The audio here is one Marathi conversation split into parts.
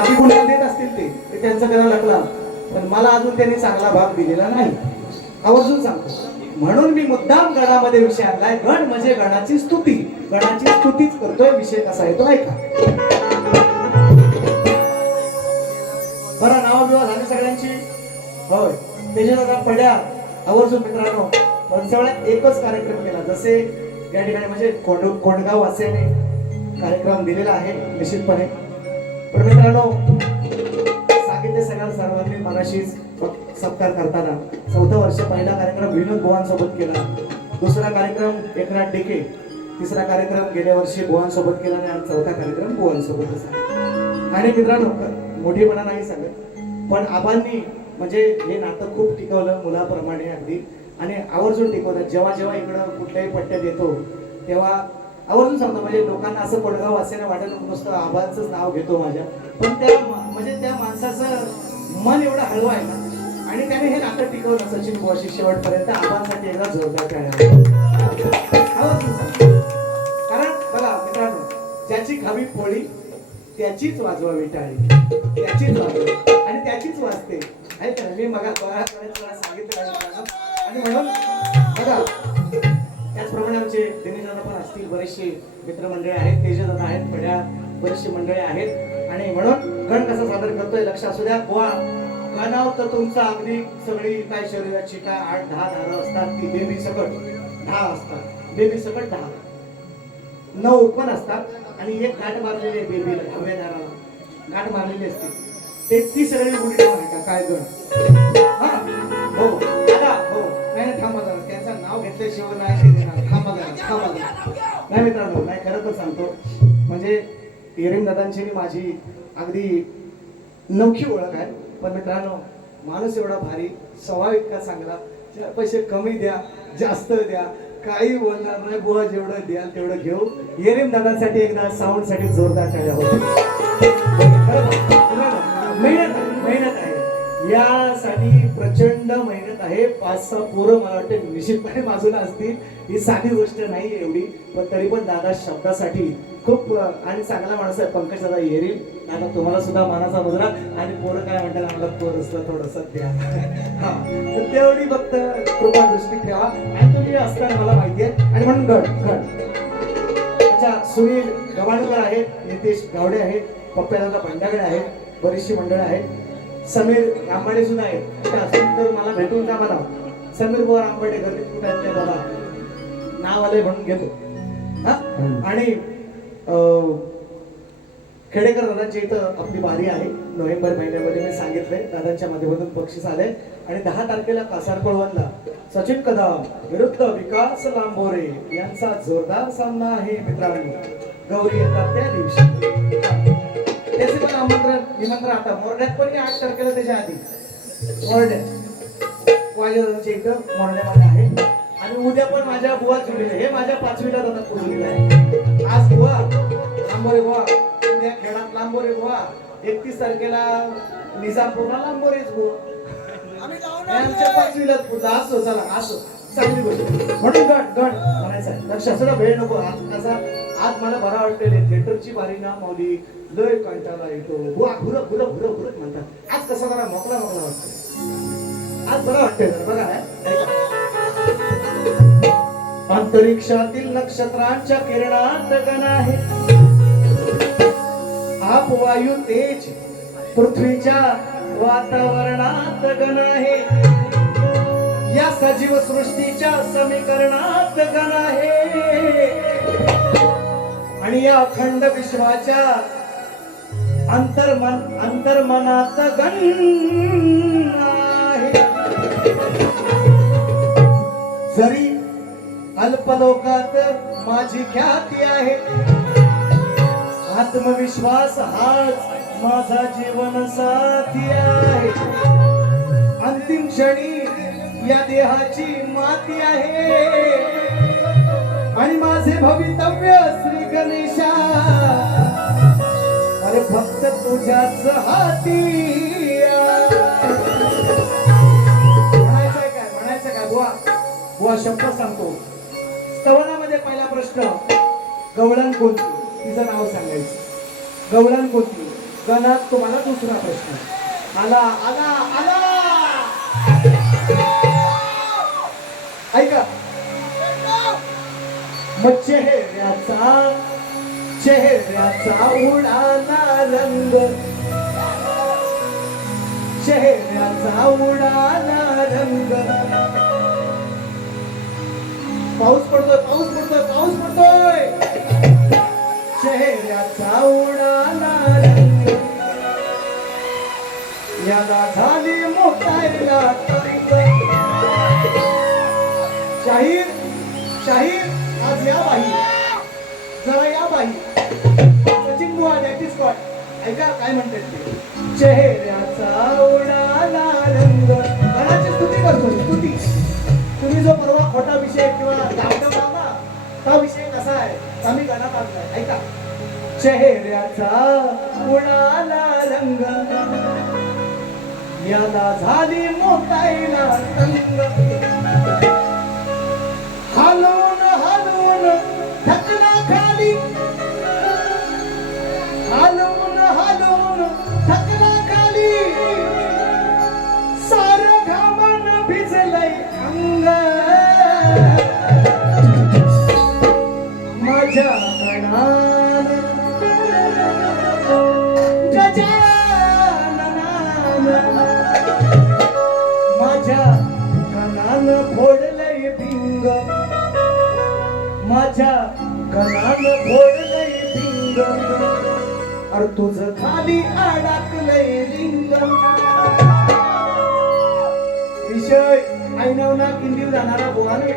बाकी कुणाला देत असतील ते त्यांचं करायला लागला पण मला अजून त्यांनी चांगला भाग दिलेला नाही. आवर्जून सांगतो. म्हणून मी मुद्दाम गणामध्ये विषय आणलाय. गण म्हणजे गणाची स्तुती. गणाची स्तुतीच करतोय. विषय कसा आहे तो ऐका बरं नाव बिवा झाली सगळ्यांची? होय. त्याच्यात पड्या आवर्जून मित्रांनो पंचवळ्यात एकच कार्यक्रम केला. जसे या ठिकाणी म्हणजे कोंड कोंडगाव वासियाने कार्यक्रम दिलेला आहे निश्चितपणे. पण मित्रांनो सांगितले सगळ्या सर्वांनी मनाशी सत्कार करताना चौथं वर्ष पहिला कार्यक्रम विनोद सोबत केला. दुसरा कार्यक्रम एकनाथ डेके तिसरा कार्यक्रम गेल्या वर्षी सोबत केला आणि चौथा कार्यक्रम बुवांसोबतच आहे आणि मित्रांनो मोठेपणा नाही सांगत पण आबांनी म्हणजे हे नातं खूप टिकवलं मुलाप्रमाणे अगदी. आणि आवर्जून टिकवलं जेव्हा जेव्हा इकडं कुठल्याही पट्ट्यात येतो तेव्हा आवर्जून सांगतो म्हणजे लोकांना असं कोडगाव असेल वाटत नुसतं आबांचंच नाव घेतो माझ्या. पण त्या म्हणजे त्या माणसाचं मन एवढं हळवं आहे ना आणि त्याने हे नातं टिकवलं सचिन बुवाशी शेवटपर्यंत आबांसाठी एकदा जोरदार टाळ्या कारण बघा मित्रांनो ज्याची खावी पोळी त्याचीच वाजवावी टाळी त्याचीच वाजवा. आणि त्याचीच वाजते. आहे मी मग सांगितलं आणि म्हणून बघा त्याचप्रमाणे आमचे दिनेशदादा पण असतील बरेचसे मित्रमंडळी आहेत तेजदादा आहेत फड्या बरेचसे मंडळी आहेत. आणि म्हणून गण कसा सादर करतोय लक्ष असू द्या गोवा गणाव तर तुमचा अगदी सगळी काय शरीराची काय आठ दहा धारं असतात ती बेबी सकट दहा असतात. बेबी सकट दहा. नऊ पण असतात आणि एक गाठ मारलेली आहे बेबीला उभ्या दाराला गाठ मारलेली असते. ते ती सगळी उडी आहे का? काय गण हा? हो. दादा हो. नाही नाही थांबा जरा. त्यांचं नाव घेतल्याशिवाय नाही. नाही मित्रांनो नाही खरं तर सांगतो. म्हणजे एरिम दादांची माझी अगदी नवखी ओळख आहे. पण मित्रांनो माणूस एवढा भारी स्वभाव इतका चांगला पैसे कमी द्या जास्त द्या काही बोलणार नाही बुवा जेवढं द्याल तेवढं घेऊ. येरीम दादांसाठी एकदा साऊंडसाठी जोरदार टाळ्या होत्या. मेहनत मेहनत आहे. यासाठी प्रचंड मेहनत आहे. पाच सहा पोरं मला वाटतं निश्चितपणे बाजूला असतील ही साधी गोष्ट नाही एवढी. पण तरी पण दादा शब्दासाठी खूप आणि चांगला माणूस आहे. पंकज दादा येईल दादा तुम्हाला सुद्धा मानाचा मुजरा आणि पोरं काय म्हणतात आम्हाला पोर असलं थोडस द्या. हा. तर तेवढी फक्त कृपा दृष्टी ठेवा. आणि तुम्ही असताना मला माहिती आहे. आणि म्हणून घड घड. अच्छा सुनील गवाणकर आहेत नितेश गावडे आहेत पप्प्यादादा भांडागडे आहेत बरीचशी मंडळ आहेत. समीर रामबाडे सुद्धा आहेत. ते असतील तर मला भेटून जा म्हणा समीर बुवा रामबाडे घरी कुठे आहेत ते बघा. नाव आलंय म्हणून घेतो. हा? आणि खेडेकर दादांच्या इथं आपली वारी आहे. नोव्हेंबर महिन्यामध्ये मी सांगितलंय. दादांच्या माध्यमातून बक्षीस आलंय. आणि दहा तारखेला कासार पळवणला सचिन कदम विरुद्ध विकास लांबोरे यांचा जोरदार सामना आहे मित्रांनो. गौरी येतात त्या दिवशी. त्याचे पण आमंत्रण निमंत्रण आता. मोरड्यात पण आठ तारखेला त्याच्या आधी. मोरड्यात वाजेदादांच्या इथं मोरड्यामध्ये आहे. आणि उद्या पण माझ्या बुवा जुळलेले हे माझ्या पाचवीला जातात पुढे आहे आज बुवा लांबोरे बुवा उद्या खेळात लांबोरे बुवा. एकतीस तारखेला निजामपूरला लांबोरेच बुवा. आमच्या पाचवीलाच पुढं. असो चला असो चांगली गोष्ट. म्हणून गण गण म्हणायचं आहे. लक्ष असं वेळ नको. आज कसा? आज मला बरा वाटलेले थिएटरची बारी ना माऊली. लय कंटाळा येतो. बुवा भुर भुर भुर घुरत म्हणतात. आज कसा जरा मोकळा मोकळा वाटतो आज बरं वाटतंय जरा बघा अंतरिक्षातील नक्षत्रांच्या किरणात गण आहे. आप वायू तेज पृथ्वीच्या वातावरणात गण आहे. या सजीव सृष्टीच्या समीकरणात गण आहे. आणि या अखंड विश्वाच्या अंतर्मन अंतर्मनात गण आहे. जरी अल्पलोकात माझी ख्याती आहे आत्मविश्वास हाच माझा जीवन साथी आहे. अंतिम क्षणी या देहाची माती आहे. आणि माझे भवितव्य गणेशा. अरे फक्त तुझ्याच हाती काय? म्हणायचं काय? बुवा. बुवा शब्द सांगतो. स्तवनामध्ये पहिला प्रश्न गवळण कोणती? तिचं नाव सांगायचं. गवळण कोणती? गणात तुम्हाला दुसरा प्रश्न. आला आला आला! ऐका. मच्छे हे याचा चेहऱ्याचा उडाला रंग. चेहऱ्याचा उडाला रंग. पाऊस पडतोय पाऊस पडतोय पाऊस पडतोय. चेहऱ्याचा उडाला रंग. याला झाली मोठायला शाहीर ಹದಿಮೂತ್ತೈನ ತಂದೆ शिंग माझ्या कणान फोडलंय भिंग अर तुझ खाली अडकलंय लिंग. विषय ऐनवना किंडीव जाणारा भुवाने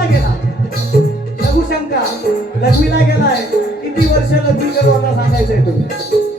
लघवीला गेला. लघुशंका लघवीला गेलाय. किती वर्ष लघवी करू आता सांगायचंय तुम्ही?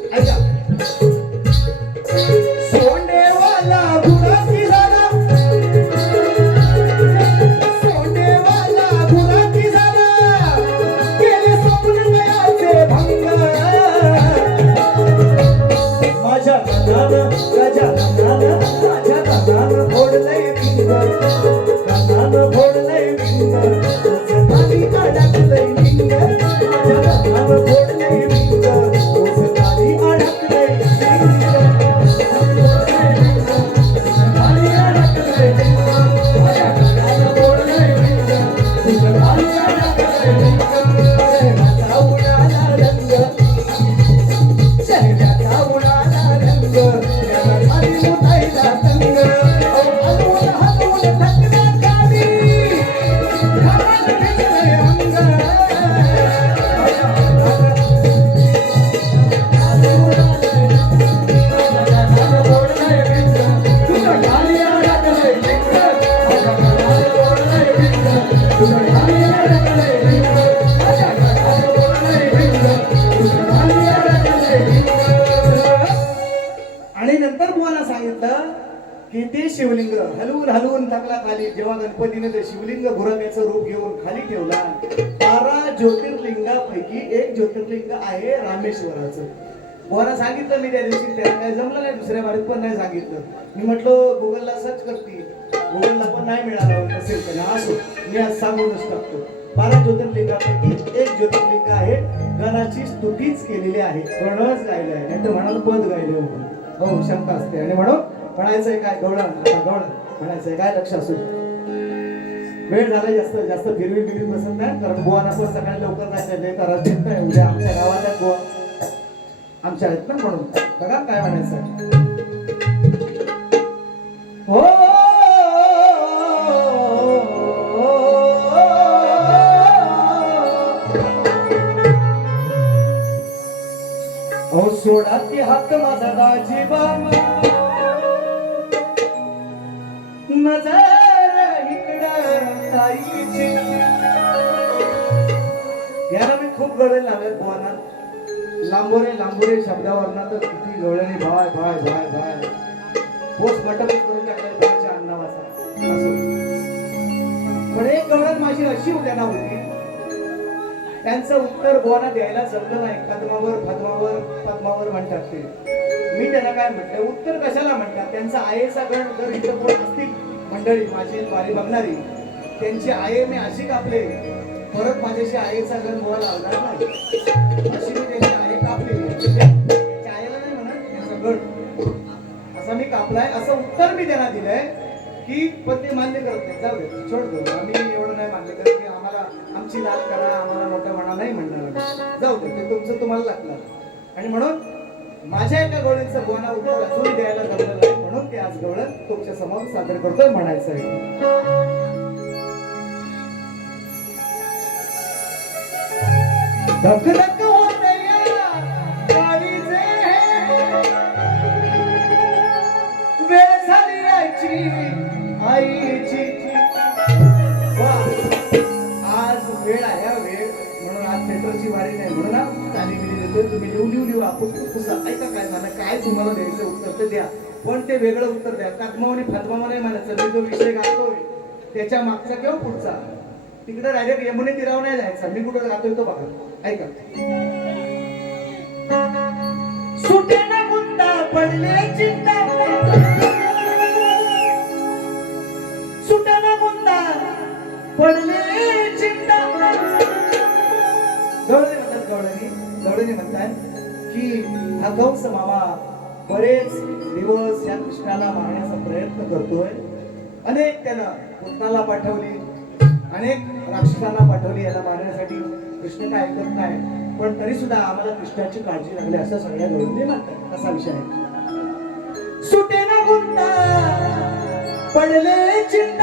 सांगूनच टाकतो. बारा ज्योतिर्लिंगापैकी एक ज्योतिर्लिंग आहे. गणाची स्तुतीच केलेली आहे. गणच गायले आहे नाही तर म्हणाल पद गायले हो शंका असते. आणि म्हणून म्हणायचंय काय? गवळण. आता गवळण. म्हणायचंय काय? लक्ष असू वेळ झाला जास्त. जास्त फिरवी फिरवी बसत नाही. कारण गोवा पण सकाळी लवकर जायचं कारण त्रास देत नाही उद्या आमच्या गावात गोवा आमच्या आहेत ना म्हणून. बघा काय म्हणायचं जोडा सोडा ते हात माझा दाजी बाबा नजर इकडं ताईची. याला मी खूप गळे लागले तुम्हाला लांबोरे लांबोरे शब्दावरना तर किती गवळणी भाय भाय भाय भाय. पोस्ट मटपच करून टाकले भावाच्या अन्नावासा असं. पण एक गवळण माझी अशी उद्याना होती. त्यांचं उत्तर बुवाना द्यायला जमलं नाही. पद्मावर पद्मावर पद्मावर म्हणतात ते. मी त्यांना काय म्हटलं? उत्तर कशाला म्हणतात? त्यांचा आयेचा गण जर इथं कोण असतील मंडळी माझी बारी बघणारी त्यांची आये मी अशी कापले परत माझ्याशी आईचा गण बुवा लावणार नाही. अशी मी त्यांची आई कापली. त्याच्या आईला नाही म्हणत त्यांचा गण. असा मी कापलाय असं उत्तर मी त्यांना दिलंय. की पण ते मान्य करत नाही. जाऊ देत छोड दे आम्ही एवढं नाही मान्य करत. की आम्हाला आमची लाल करा आम्हाला मोठा म्हणा नाही म्हणणार जाऊ दे ते तुमचं तुम्हाला लागणार. आणि म्हणून माझ्या एका गवळींचा गोणा उभा रचून द्यायला जमलं नाही म्हणून ते आज गवळ तुमच्यासमोर सादर करतोय म्हणायचं आहे. धक धक ऐका काय मला काय तुम्हाला द्यायचं उत्तर ते द्या पण ते वेगळं उत्तर द्या काकमाव आणि नाही म्हणायचं मी जो विषय गातोय त्याच्या मागचा किंवा पुढचा तिकडे डायरेक्ट यमुने तिराव नाही जायचा मी कुठं गातोय तो बघा ऐका सुटे गुंता पडले चिंता. सुटे गुंता पडले चिंता. गवळणी म्हणतात गवळणी. गवळणी म्हणतात. की हा कंस मामा बरेच दिवस या कृष्णाला मारण्याचा प्रयत्न करतोय. अनेक त्यानं कृष्णाला पाठवली अनेक राक्षसांना पाठवली याला मारण्यासाठी. कृष्ण काय ऐकत नाही पण तरी सुद्धा आम्हाला कृष्णाची काळजी लागली असं सगळ्या गवळणी म्हणतात. असा विषय आहे. सुटे ना गुंता पडले चिंता.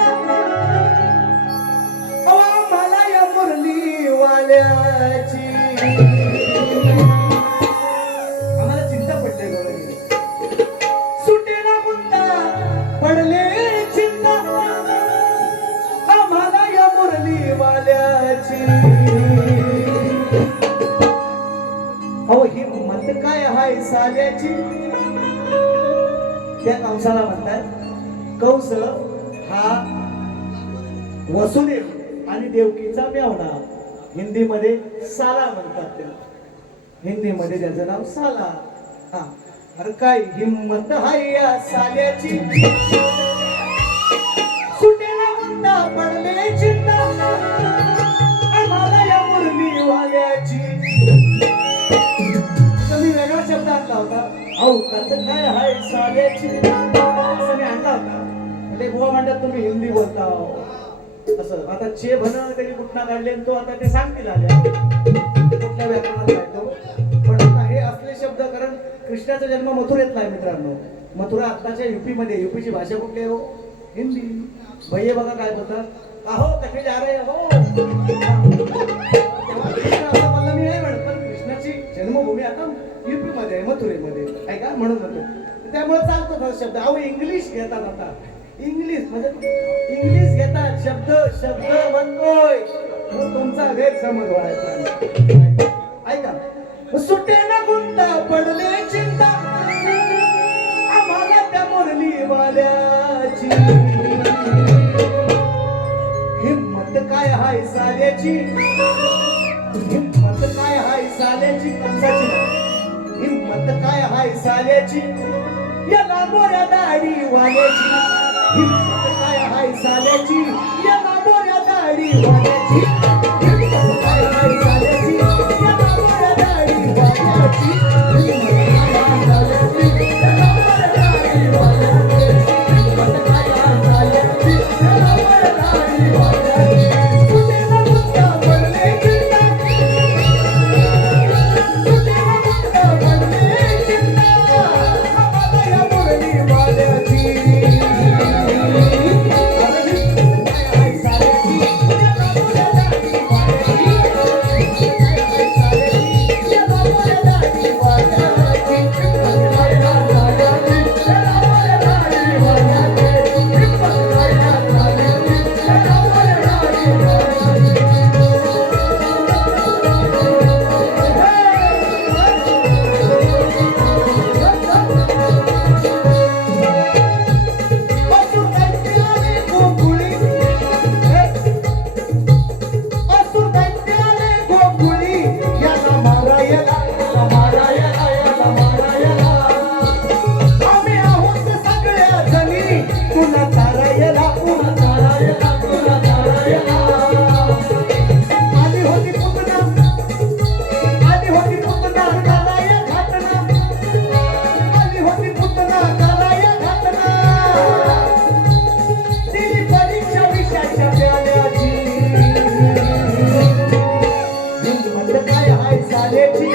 काय साल्याची त्या कंसाला म्हणतात कंस हा वसुदेव आणि देवकीचा मेवणा हिंदीमध्ये साला म्हणतात त्याला हिंदीमध्ये त्याचं नाव साला. हा. अरे काय हिंमत हाय या साल्याची? सुटेला म्हणता पडले होता काय हाय साल्याची असं मी आणला होता म्हणजे बुवा म्हणतात तुम्ही हिंदी बोलता हो. असं आता चे भन त्यांनी कुठला काढले तो आता ते सांगतील आल्या. कुठल्या व्याकरणात काढतो पण आता हे असले शब्द कारण कृष्णाचा जन्म मथुरेतला आहे मित्रांनो. मथुरा आत्ताच्या युपी मध्ये युपीची भाषा कुठली आहे हो? हिंदी. भैया बघा काय बोलतात. अहो कसे जा रे हो? तेव्हा कृष्ण असं मला मी नाही म्हणत पण कृष्णाची जन्मभूमी आता मध्ये आहे मथुरेमध्ये आहे का? म्हणून म्हणतो. त्यामुळे चालतो हा शब्द. अहो इंग्लिश घेतात आता. इंग्लिश म्हणजे इंग्लिश घेतात. शब्द शब्द बनतोय. तुमचा गैरसमज व्हायचा ऐका सुटे ना गुंता पडले चिंता. आम्हाला त्या मुरलीवाल्याची. काय हाय साल्याची? हिंमत काय हाय साल्याची? कंसाची हिम्मत काय हाय साल्याची? या लांबोऱ्या दाढी वाल्याची. हिम्मत काय हाय साल्याची? या लांबोऱ्या दाढी वाल्याची. हाय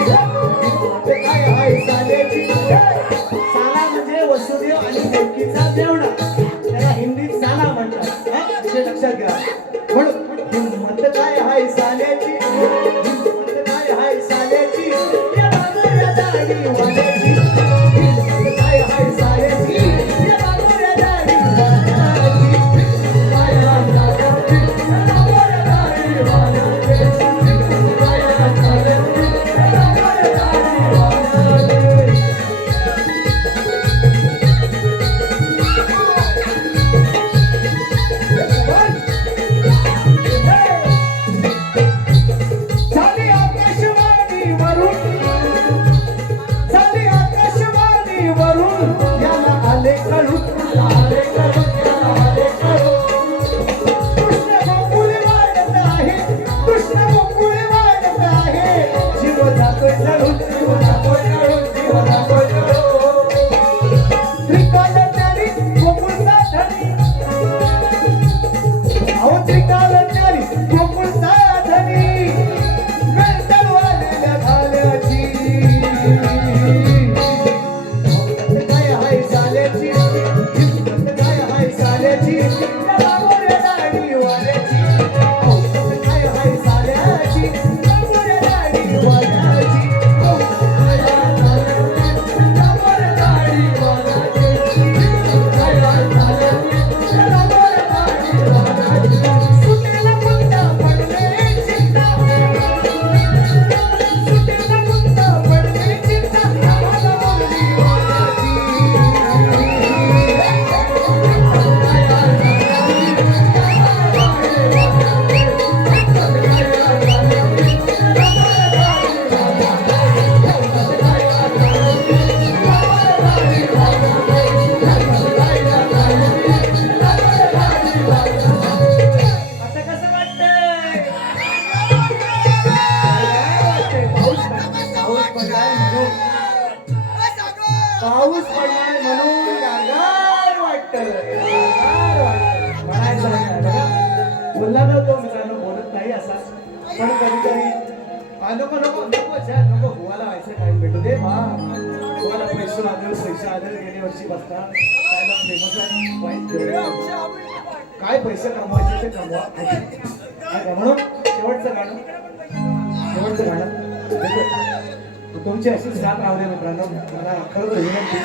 राहू दे मित्रांनो. मला विनंती.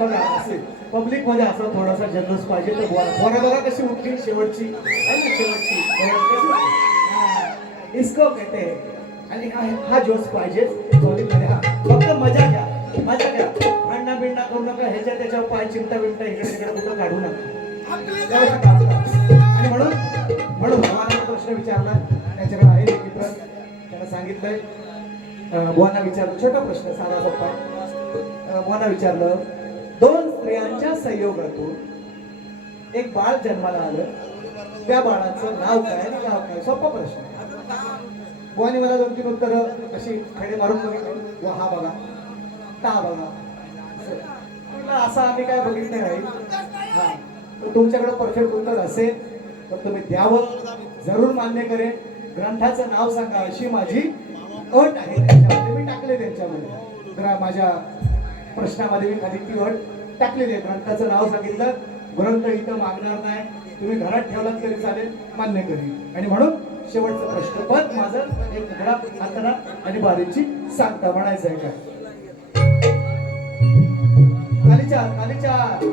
बघा असे पब्लिकमध्ये असं थोडासा जल्लोष पाहिजे तर बोला बघा कशी उठली शेवटची. शेवटची. इसको कहते आणि हा जोश पाहिजे. दोन्हीमध्ये हा. फक्त मजा घ्या. मजा घ्या. भांडणा बिंडा करू नका. ह्याच्या त्याच्यावर पाय चिमटा बिमटा इकडे तिकडे कुठं काढू नका. आणि म्हणून म्हणून भावाला प्रश्न विचारला. त्याच्याकडे आहे मित्र. त्याला सांगितलंय बुवांना विचारलं छोटा प्रश्न साधा सोपा बुवांना विचारलं दोन स्त्रियांच्या संयोगातून एक बाळ जन्माला आलं. त्या बाळाचं नाव काय नाव काय? सोपा प्रश्न. बुवाने मला दोन तीन उत्तर अशी खडे मारून बघितले. हा बघा. ता बघा. असं. असं आम्ही काय बघितलं नाही. हा. तुमच्याकडे परफेक्ट उत्तर असेल. तर तुम्ही द्यावं. जरूर मान्य करेन. ग्रंथाचं नाव सांगा अशी माझी अट आहे त्याच्यामध्ये. मी टाकले त्यांच्यामध्ये. तर माझ्या प्रश्नामध्ये मी खाली ती अट टाकलेली आहे. ग्रंथाचं नाव सांगितलं. ग्रंथ इथं मागणार नाही. तुम्ही घरात ठेवलात तरी चालेल. मान्य करी आणि म्हणून शेवटचं प्रश्न पण माझं एक घडा हाताना आणि बारीची सांगता म्हणायचं आहे काय चार खाली चार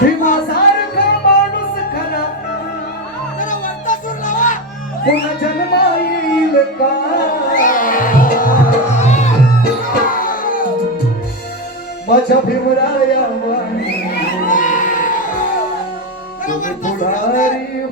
भीमासारखा माणूस खरा. पुन्हा जन्मा येईल का? माझ्या भीमराया वाणी पुढारी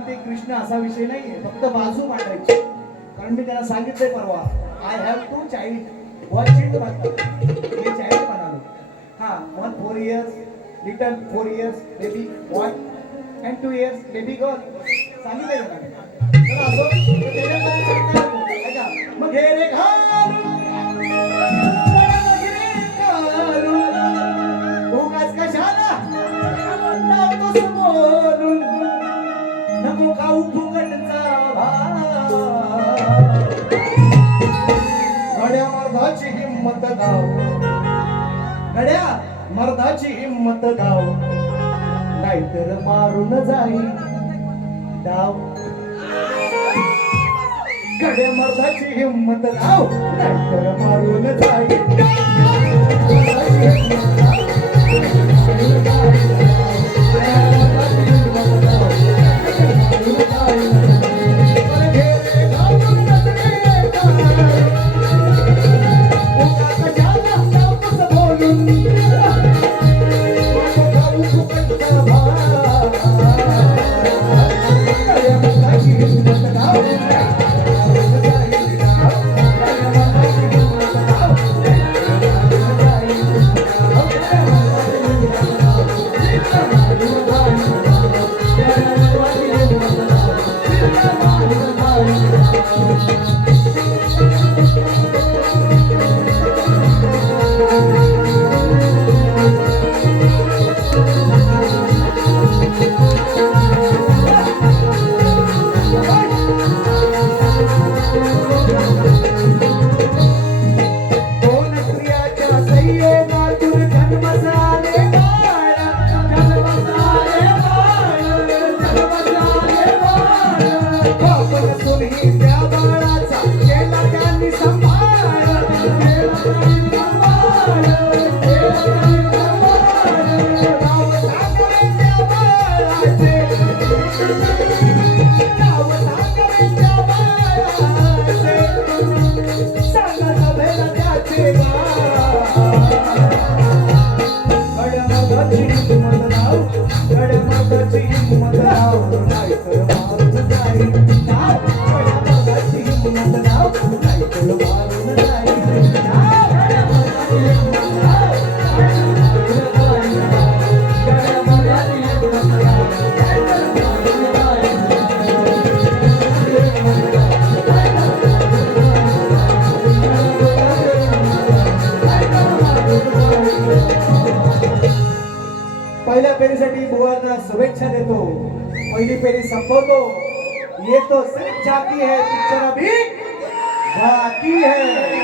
आणि ते कृष्ण असा विषय नाहीये फक्त बाजू मांडायची. कारण मी त्यांना सांगितलंय परवा I have two child one child me child म्हणालो. हा one four years little four years baby one and two years baby girl सांगितलंय त्यांना गाव. गड्या मर्दाची हिंमत गाव. नाहीतर मारून जाई डाव. गड्या मर्दाची हिंमत गाव. नाहीतर मारून जाई फेरी ये तो सिर्फ जाती है पिक्चर अभी.